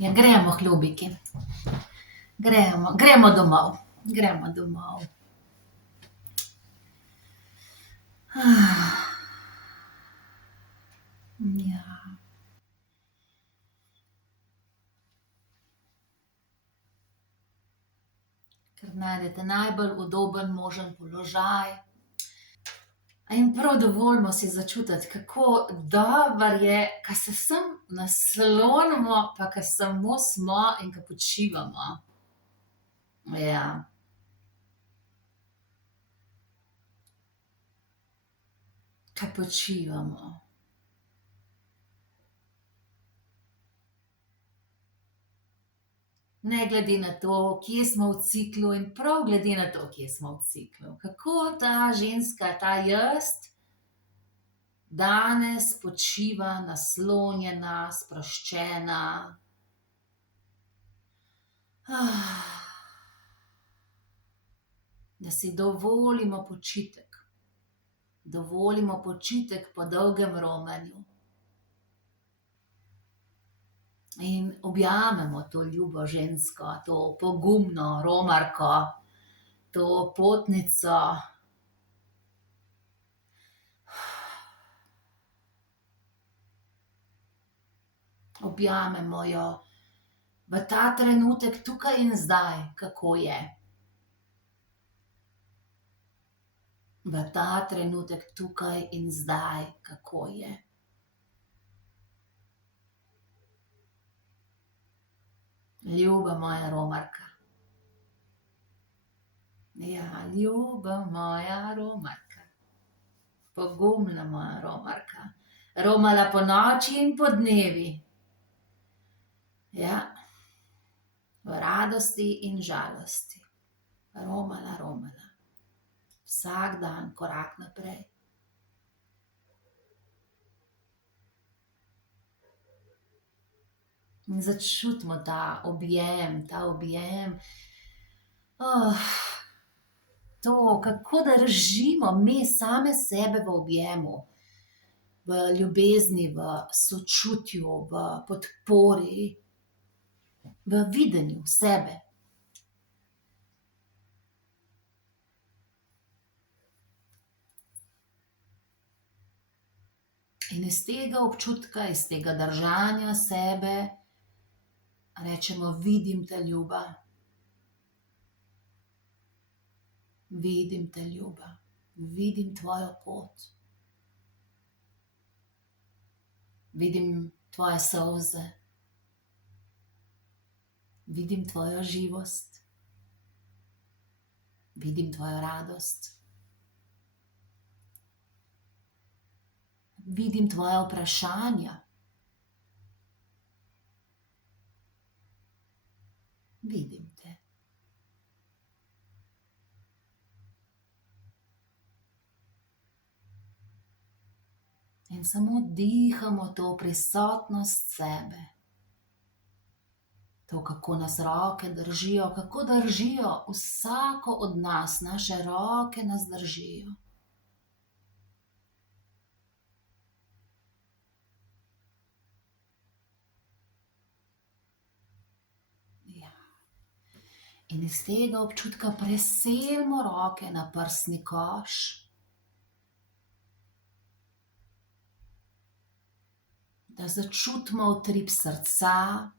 Ja, gremo, ljubiki. Gremo domov. Gremo domov. Ja. Ker najdete najbolj udoben možen položaj. In prav dovolimo si začutiti, kako dobro je, ko se sem naslonimo, pa ko samo smo in ko počivamo. Ja. Ko počivamo. Ne glede na to, kje smo v ciklu in prav glede na to, kje smo v ciklu. Kako ta ženska, ta jaz, danes počiva naslonjena, sproščena. Da si dovolimo počitek. Dovolimo počitek po dolgem romanju. In objamemo to ljubo žensko, to pogumno romarko, to potnico. Objamemo jo v ta trenutek, tukaj in zdaj, kako je. V ta trenutek, tukaj in zdaj, kako je. Ljuba moja romarka. Ja, ljuba moja romarka. Pogumna moja romarka. Romala ponoči in podnevi. Ja. V radosti in žalosti. Romala, romala. Vsak dan korak naprej. In začutimo ta objem, to, kako držimo mi same sebe v objemu, v ljubezni, v sočutju, v podpori, v videnju sebe. In iz tega občutka, iz tega držanja sebe rečemo: vidim te, ljuba. Vidim te, ljuba. Vidim tvojo pot. Vidim tvoje solze. Vidim tvojo živost. Vidim tvojo radost. Vidim tvoja vprašanja. Vidim te. In samo dihamo to prisotnost sebe. To, kako nas roke držijo, kako držijo vsako od nas, naše roke nas držijo. Ja. In iz tega občutka preselimo roke na prsni koš. Da začutimo utrip srca.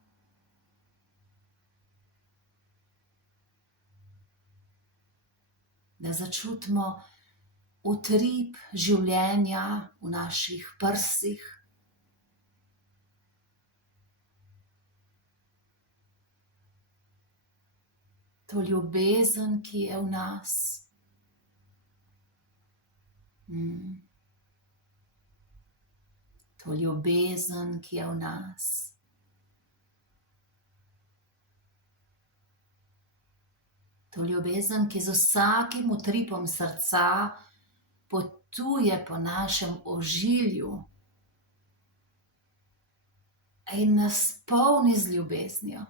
Da začutimo utrip življenja v naših prsih. To ljubezen, ki je v nas. To ljubezen, ki je v nas. To ljubezen, ki z vsakim utripom srca potuje po našem ožilju in nas polni z ljubeznijo.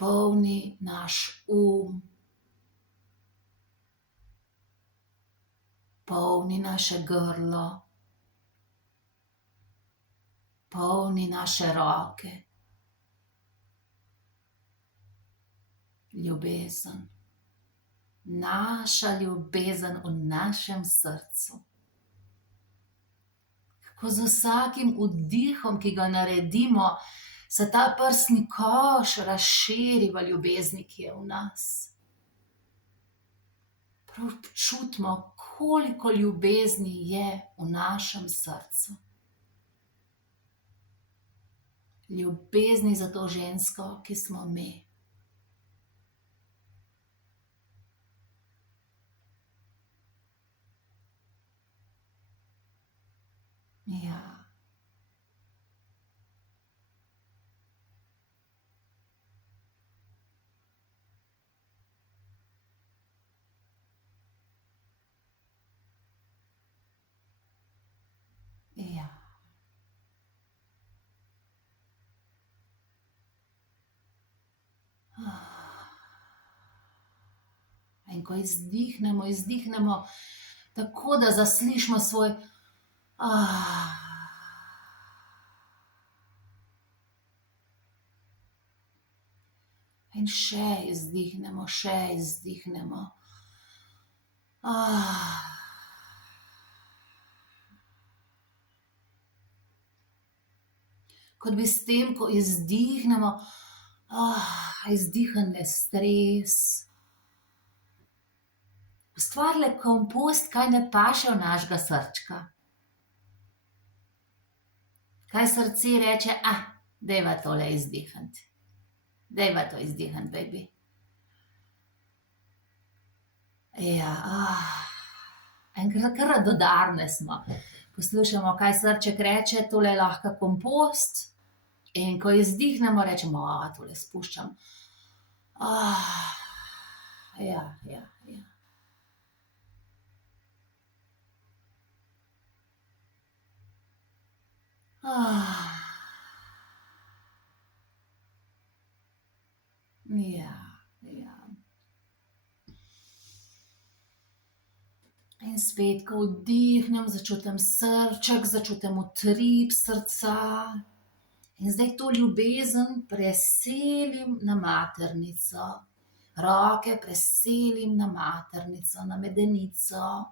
Polni naš polni naše grlo, polni naše roke. Ljubezen. Naša ljubezen v našem srcu. Ko z vsakim vdihom, ki ga naredimo, se ta prsni koš razširi v ljubezni, ki je v nas. Prav občutimo, koliko ljubezni je v našem srcu. Ljubezni za to žensko, ki smo mi. Ja. Ja. In ko izdihnemo tako, da zaslišimo svoj in še izdihnemo. Kot bi s tem, ko izdihnemo, izdihnili stres. Ustvarili kompost, kaj ne paše v našega srčka. Kaj srce reče, dajva tole izdihniti. Dajva to izdihniti, baby. Ja, enkrat kar radodarne smo. Poslušamo, kaj srček reče, tole je lahko kompost. In ko izdihnemo, rečemo, tole spuščam. Ja. Ja. In spet, ko vdihnem, začutim srček, začutim utrip srca. In zdaj to ljubezen preselim na maternico. Roke preselim na maternico, na medenico.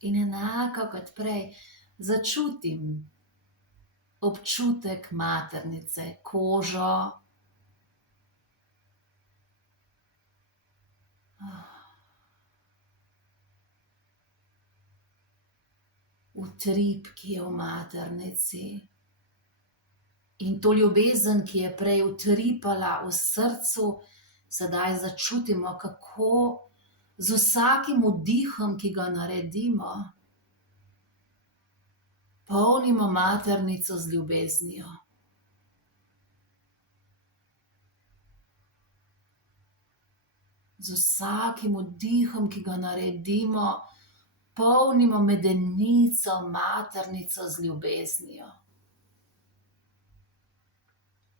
In enako kot prej, začutim občutek maternice, kožo. Utrip, ki je v maternici. In to ljubezen, ki je prej utripala v srcu, sedaj začutimo, kako z vsakim vdihom, ki ga naredimo, polnimo maternico z ljubeznijo. Z vsakim vdihom, ki ga naredimo, polnimo medenico, maternico z ljubeznijo.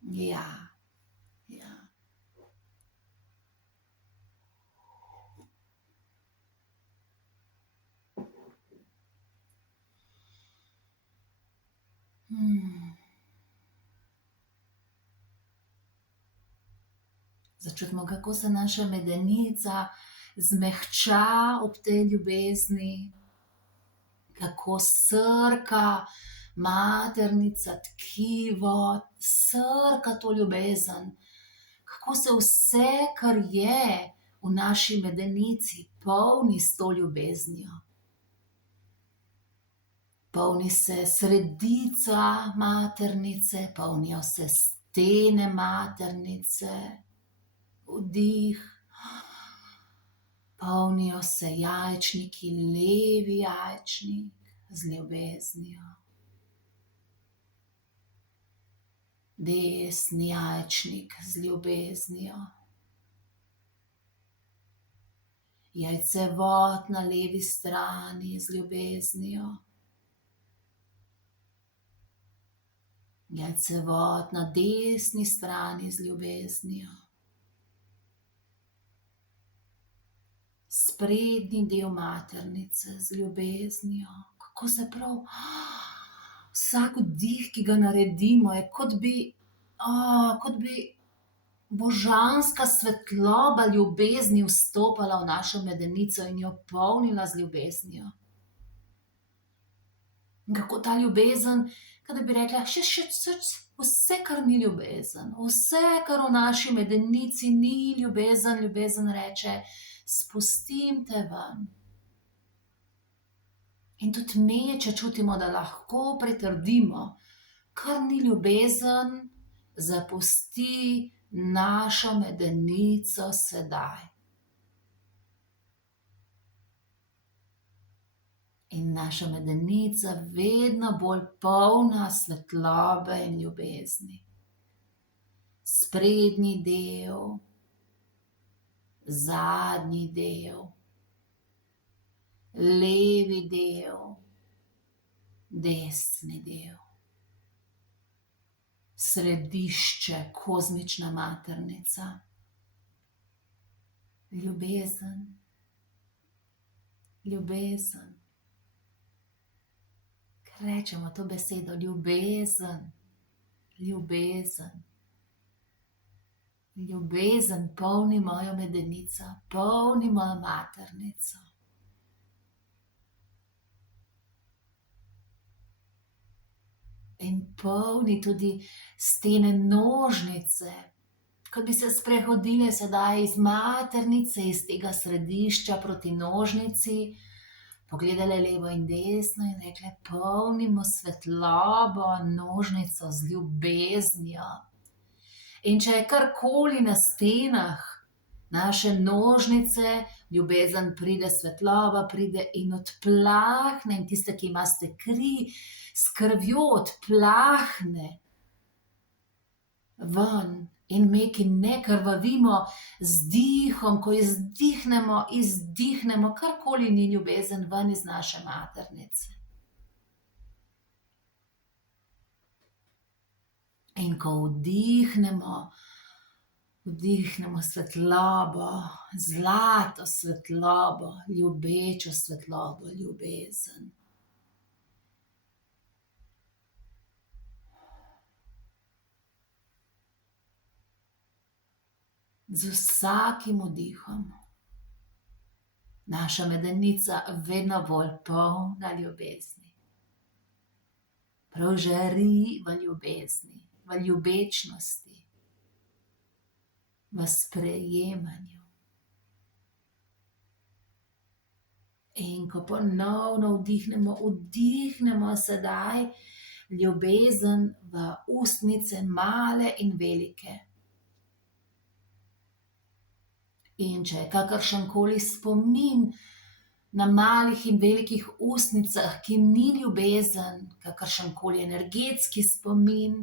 Ja. Začutimo, kako se naša medenica zmehča ob tej ljubezni, kako srka maternica, tkivo, srka to ljubezen, kako se vse, kar je v naši medenici, polni s to ljubeznijo. Polni se sredica maternice, polnijo se stene maternice, vdih. Polnijo se jajčniki, levi jajčnik z ljubeznijo. Desni jajčnik z ljubeznijo. Jajcevod na levi strani z ljubeznijo. Jajcevod na desni strani z ljubeznijo. Sprednji del maternice z ljubeznijo. Kako se prav vsak vdih, ki ga naredimo, je kot bi božanska svetloba ljubezni vstopala v našo medenico in jo polnila z ljubeznijo. In kako ta ljubezen, kada bi rekla, vse, kar ni ljubezen, vse, kar v naši medenici ni ljubezen, ljubezen reče, spustim te ven. In tudi me, če čutimo, da lahko pritrdimo, kar ni ljubezen, zapusti našo medenico sedaj. In naša medenica vedno bolj polna svetlobe in ljubezni. Sprednji del, zadnji del, levi del, desni del. Središče, kozmična maternica. Ljubezen, ljubezen. Rečemo to besedo, ljubezen, ljubezen. Ljubezen polni mojo medenico, polni mojo maternico. In polni tudi stene nožnice, kot bi se sprehodile sedaj iz maternice, iz tega središča proti nožnici, pogledale levo in desno in rekle, polnimo svetlobo nožnico z ljubeznijo. In če je karkoli na stenah naše nožnice, ljubezen pride, svetloba pride in odplahne, in tiste, ki imate kri, s krvjo odplahne ven. In mi, ki ne krvavimo z dihom, ko izdihnemo, karkoli ni ljubezen ven iz naše maternice. In ko vdihnemo svetlobo, zlato svetlobo, ljubečo svetlobo, ljubezen. Z vsakim vdihom naša medenica vedno bolj polna ljubezni. Prav žari v ljubezni, v ljubečnosti, v sprejemanju. In ko ponovno vdihnemo sedaj ljubezen v ustnice male in velike. In če je kakršenkoli spomin na malih in velikih ustnicah, ki ni ljubezen, kakršenkoli energetski spomin,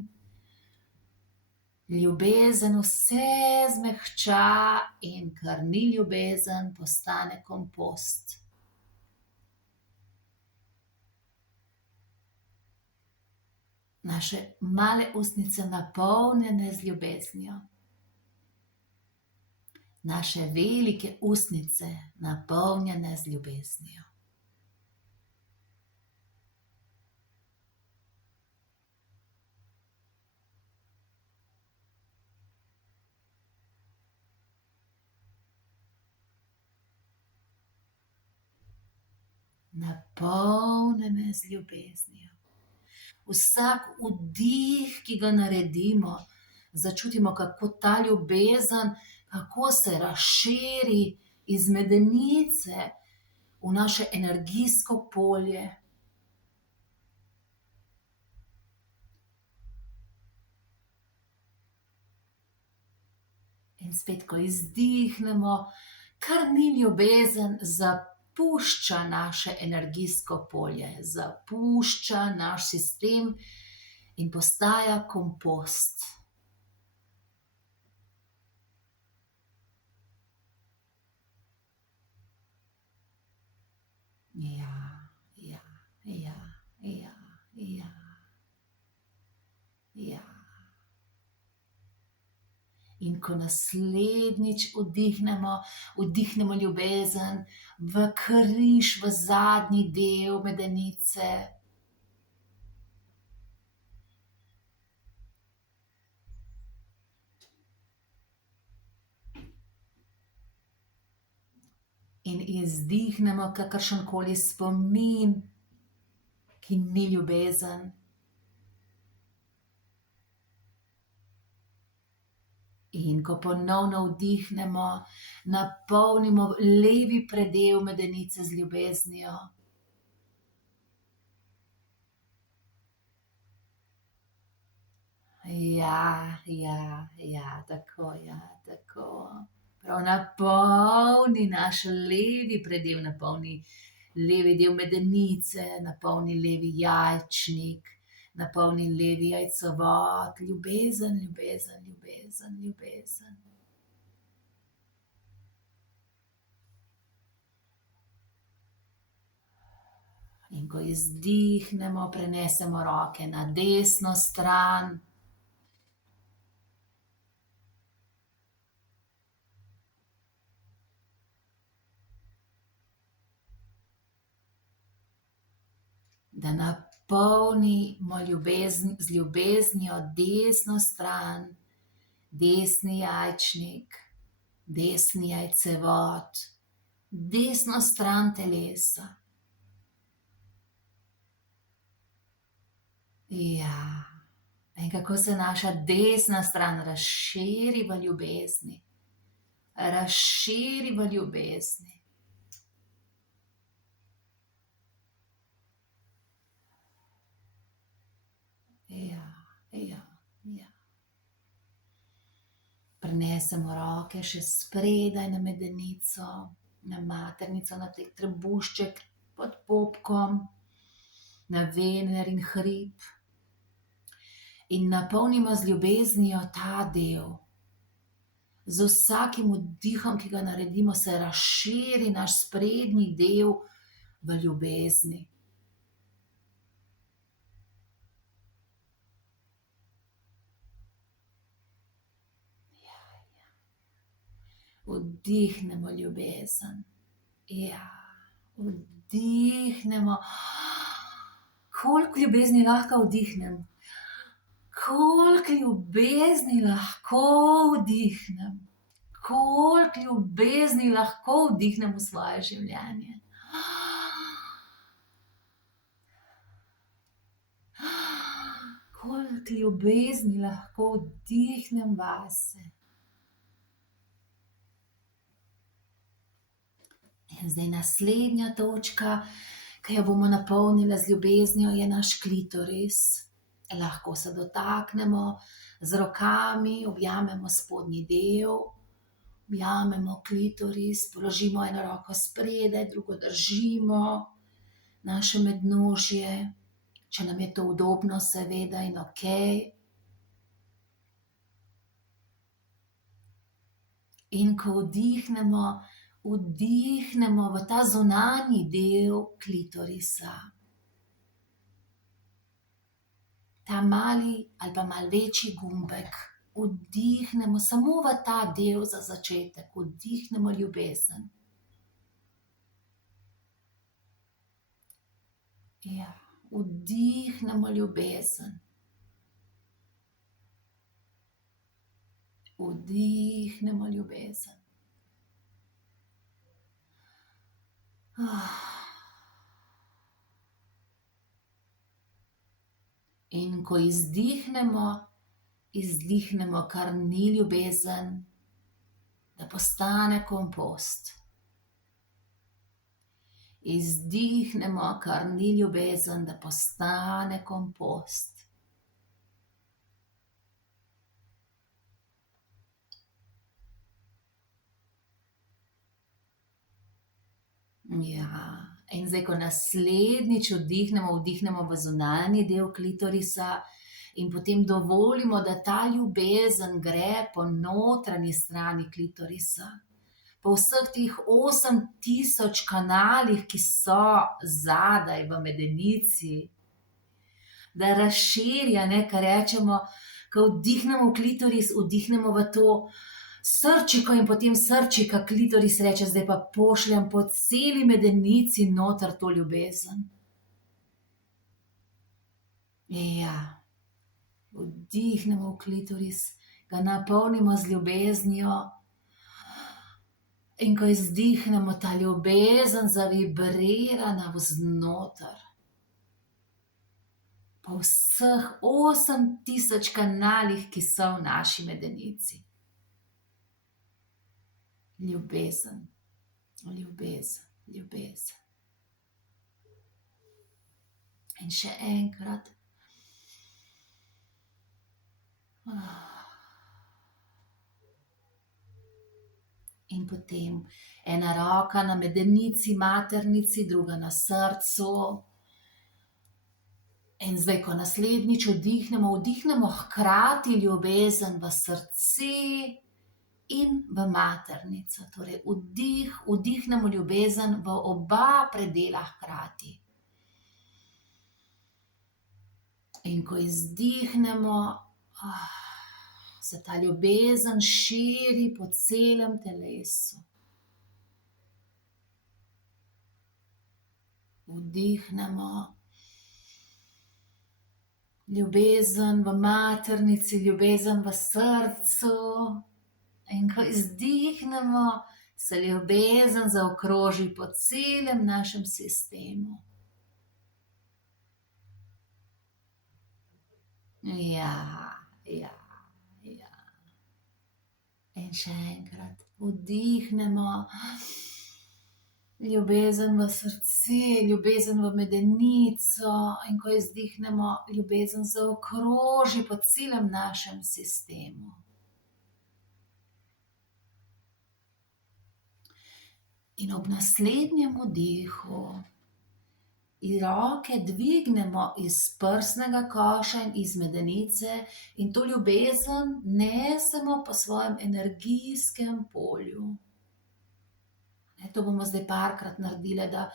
ljubezen vse zmehča in kar ni ljubezen, postane kompost. Naše male ustnice napolnjene z ljubeznijo. Naše velike ustnice napolnjene z ljubeznijo. Napolnjene z ljubeznijo. Vsak vdih, ki ga naredimo, začutimo, kako ta ljubezen, kako se razširi iz medenice v naše energijsko polje. In spet, ko izdihnemo, kar ni ljubezen, zapušča naše energijsko polje, zapušča naš sistem in postaja kompost. ko naslednjič vdihnemo ljubezen v križ, v zadnji del medenice. In izdihnemo kakršenkoli spomin, ki ni ljubezen. In ko ponovno vdihnemo, napolnimo levi predel medenice z ljubeznijo. Ja, tako. Prav napolni naš levi predel, napolni levi del medenice, napolni levi jajčnik, napolni levi jajcevod, ljubezen. In ko izdihnemo, prenesemo roke na desno stran. Da napolnimo z ljubeznijo desno stran, desni jajčnik, desni jajcevod, desno stran telesa. Ja, in kako se naša desna stran razširi v ljubezni. Razširi v ljubezni. Ja. Prenesemo roke še spredaj na medenico, na maternico, na trebušček pod popkom, na vener in hrib. In napolnimo z ljubeznijo ta del. Z vsakim vdihom, ki ga naredimo, se razširi naš sprednji del v ljubezni. Vdihnemo ljubezen. Ja, vdihnemo. Koliko ljubezni lahko vdihnem? Koliko ljubezni lahko vdihnem? Koliko ljubezni lahko vdihnem v svoje življenje? Koliko ljubezni lahko vdihnem vase? In zdaj naslednja točka, ki jo bomo napolnili z ljubeznijo, je naš klitoris. Lahko se dotaknemo z rokami, objamemo spodnji del, objamemo klitoris, položimo eno roko spredaj, drugo držimo naše mednožje, če nam je to udobno, seveda, in okej. In ko vdihnemo v ta zunanji del klitorisa. Ta mali ali pa malo večji gumbek. Vdihnemo samo v ta del za začetek. Vdihnemo ljubezen. Ja, vdihnemo ljubezen. Vdihnemo ljubezen. In ko izdihnemo, kar ni ljubezen, da postane kompost. Izdihnemo, kar ni ljubezen, da postane kompost. Ja, in zdaj, ko naslednjič vdihnemo v zunanji del klitorisa in potem dovolimo, da ta ljubezen gre po notranji strani klitorisa, po vseh teh 8000 kanalih, ki so zadaj v medenici, da razširi, kar rečemo, ko vdihnemo v klitoris, vdihnemo v to srčiko in potem srčika klitoris reče, zdaj pa pošljem po celi medenici noter to ljubezen. Ja, vdihnemo v klitoris, ga napolnimo z ljubeznijo in ko izdihnemo, ta ljubezen zavibrira navznoter. Po vseh 8000 kanalih, ki so v naši medenici. Ljubezen, ljubezen, ljubezen. In še enkrat. In potem ena roka na medenici, maternici, druga na srcu. In zdaj, ko naslednjič vdihnemo hkrati ljubezen v srce in v maternico. Torej vdihnemo ljubezen v oba predela hkrati. In ko izdihnemo, se ta ljubezen širi po celem telesu. Vdihnemo ljubezen v maternici, ljubezen v srcu. In ko izdihnemo, se ljubezen zaokroži po celem našem sistemu. Ja. In še enkrat vdihnemo ljubezen v srce, ljubezen v medenico, in ko izdihnemo, ljubezen zaokroži po celem našem sistemu. In ob naslednjem vdihu roke dvignemo iz prsnega koša in iz medenice in to ljubezen nesemo po svojem energijskem polju. To bomo zdaj parkrat naredile, da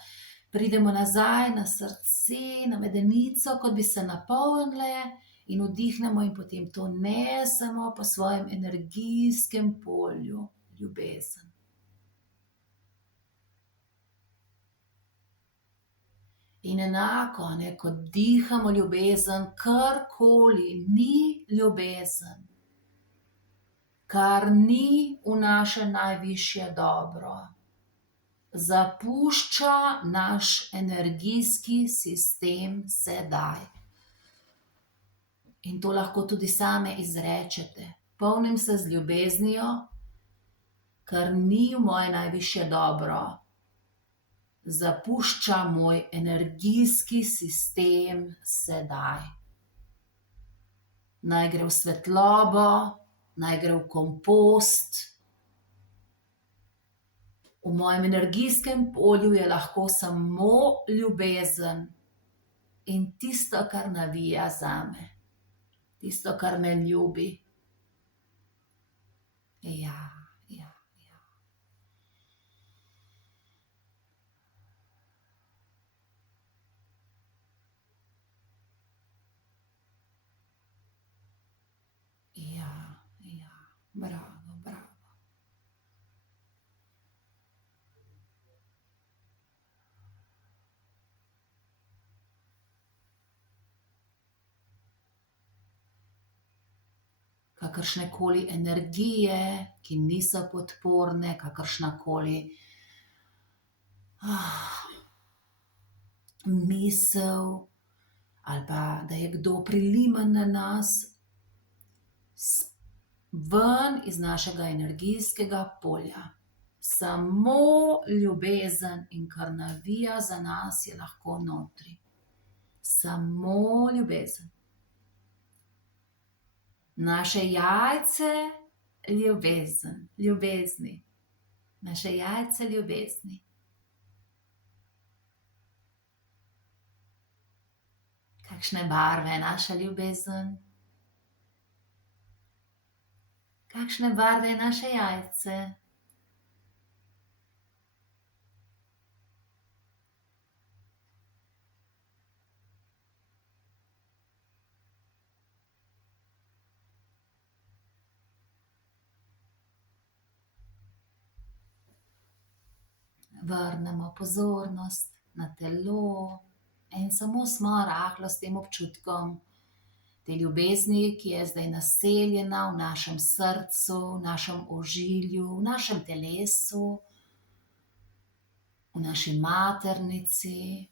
pridemo nazaj na srce, na medenico, kot bi se napolnile, in vdihnemo in potem to nesemo po svojem energijskem polju, ljubezen. In enako, ko dihamo ljubezen, karkoli ni ljubezen, kar ni v naše najvišje dobro, zapušča naš energijski sistem sedaj. In to lahko tudi same izrečete. Polnim se z ljubeznijo, kar ni v moje najvišje dobro, zapušča moj energijski sistem sedaj. Naj gre v svetlobo, naj gre v kompost. V mojem energijskem polju je lahko samo ljubezen in tisto, kar navija zame, tisto, kar me ljubi. Ja. Bravo. Kakršnekoli energije, ki niso podporne, kakršnakoli misel, ali pa da je kdo priliman na nas, ven iz našega energijskega polja. Samo ljubezen in kar navija za nas je lahko notri. Samo ljubezen. Naše jajce ljubezni. Naše jajce ljubezni. Kakšne barve je naša ljubezen? Kakšne barve je naše jajce? vrnemo pozornost na telo in samo smo rahlo s tem občutkom te ljubezni, ki je zdaj naseljena v našem srcu, v našem ožilju, v našem telesu, v naši maternici.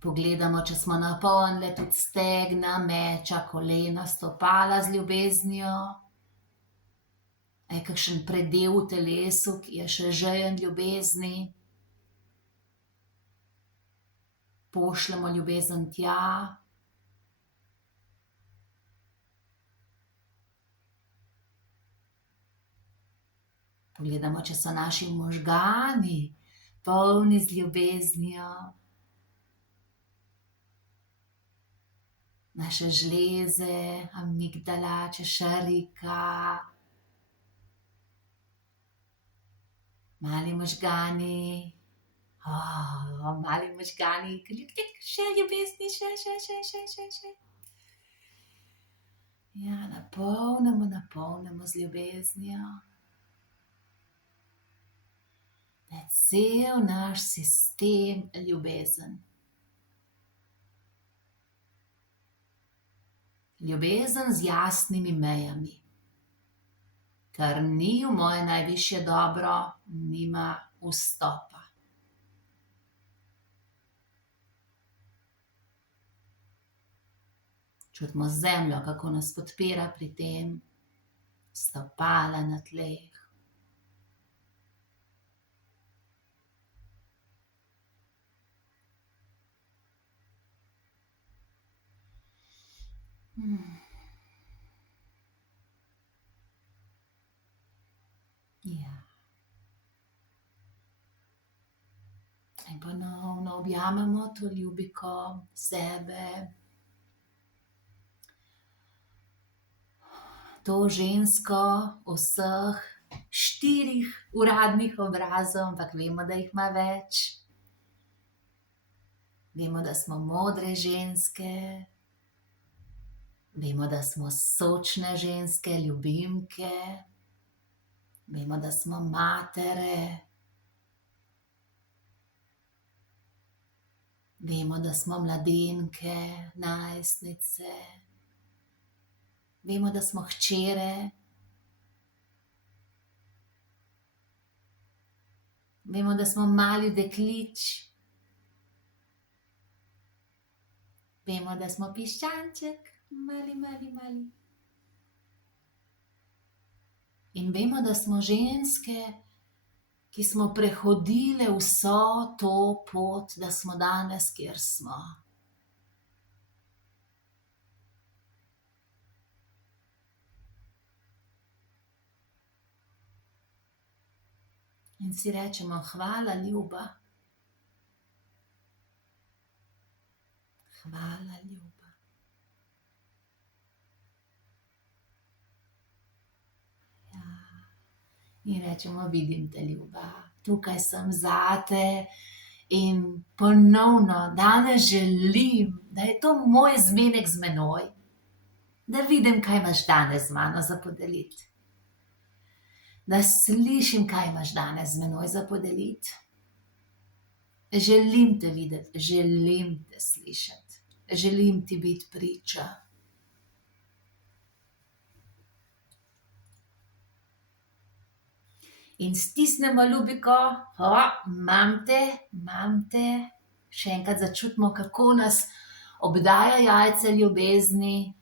Pogledamo, če smo napolnili tudi stegna, meča, kolena, stopala z ljubeznijo. Je kakšen predel v telesu, ki je še žejen ljubezni. Pošljemo ljubezen tja. Pogledamo, če so naši možgani polni z ljubeznijo. Naše žleze, amigdala, češarika. Mali možgani. Mali možgani, še ljubezni, še. Ja, napolnimo z ljubeznijo. Da je cel naš sistem ljubezen. Ljubezen z jasnimi mejami. Kar ni v moje najvišje dobro, nima vstopa. Čutimo zemljo, kako nas podpira pri tem, stopala na tleh. Ja. In ponovno objamemo to ljubiko sebe. To žensko vseh 4 uradnih obrazov, ampak vemo, da jih ima več. Vemo, da smo modre ženske. Vemo, da smo sočne ženske, ljubimke. Vemo, da smo matere. Vemo, da smo mladenke, najstnice. Vemo, da smo hčere. Vemo, da smo mali deklič. Vemo, da smo piščanček, mali. In vemo, da smo ženske, ki smo prehodile vso to pot, da smo danes, kjer smo. In si rečemo, hvala, ljuba. Hvala, ljuba. In rečemo, vidim te, ljuba, tukaj sem zate in ponovno danes želim, da je to moj zmenek z menoj, da vidim, kaj imaš danes z mano za podeliti. Da slišim, kaj imaš danes z menoj za podeliti. Želim te videti, želim te slišati, želim ti biti priča. In stisnemo ljubiko, imam te, še enkrat začutimo, kako nas obdaja jajce ljubezni,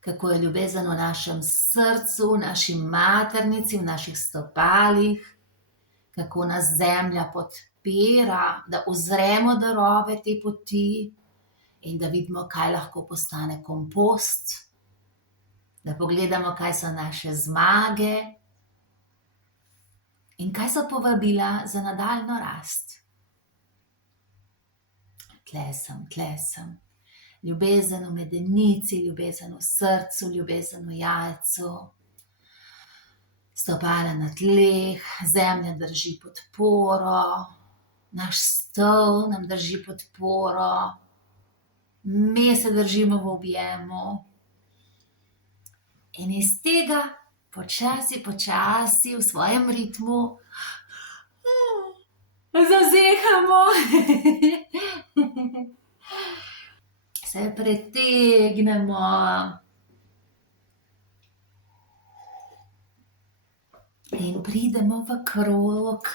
kako je ljubezen v našem srcu, v naši maternici, v naših stopalih, kako nas zemlja podpira, da uzremo darove te poti in da vidimo, kaj lahko postane kompost, da pogledamo, kaj so naše zmage in kaj so povabila za nadaljnjo rast. Tle sem. Ljubezen v medenici, ljubezen v srcu, ljubezen v jajcu. Stopala na tleh, zemlja drži podporo, naš stol nam drži podporo, mi se držimo v objemu. In iz tega Počasi, počasi v svojem ritmu zavzehamo. Se pretegnemo. In pridemo v krog.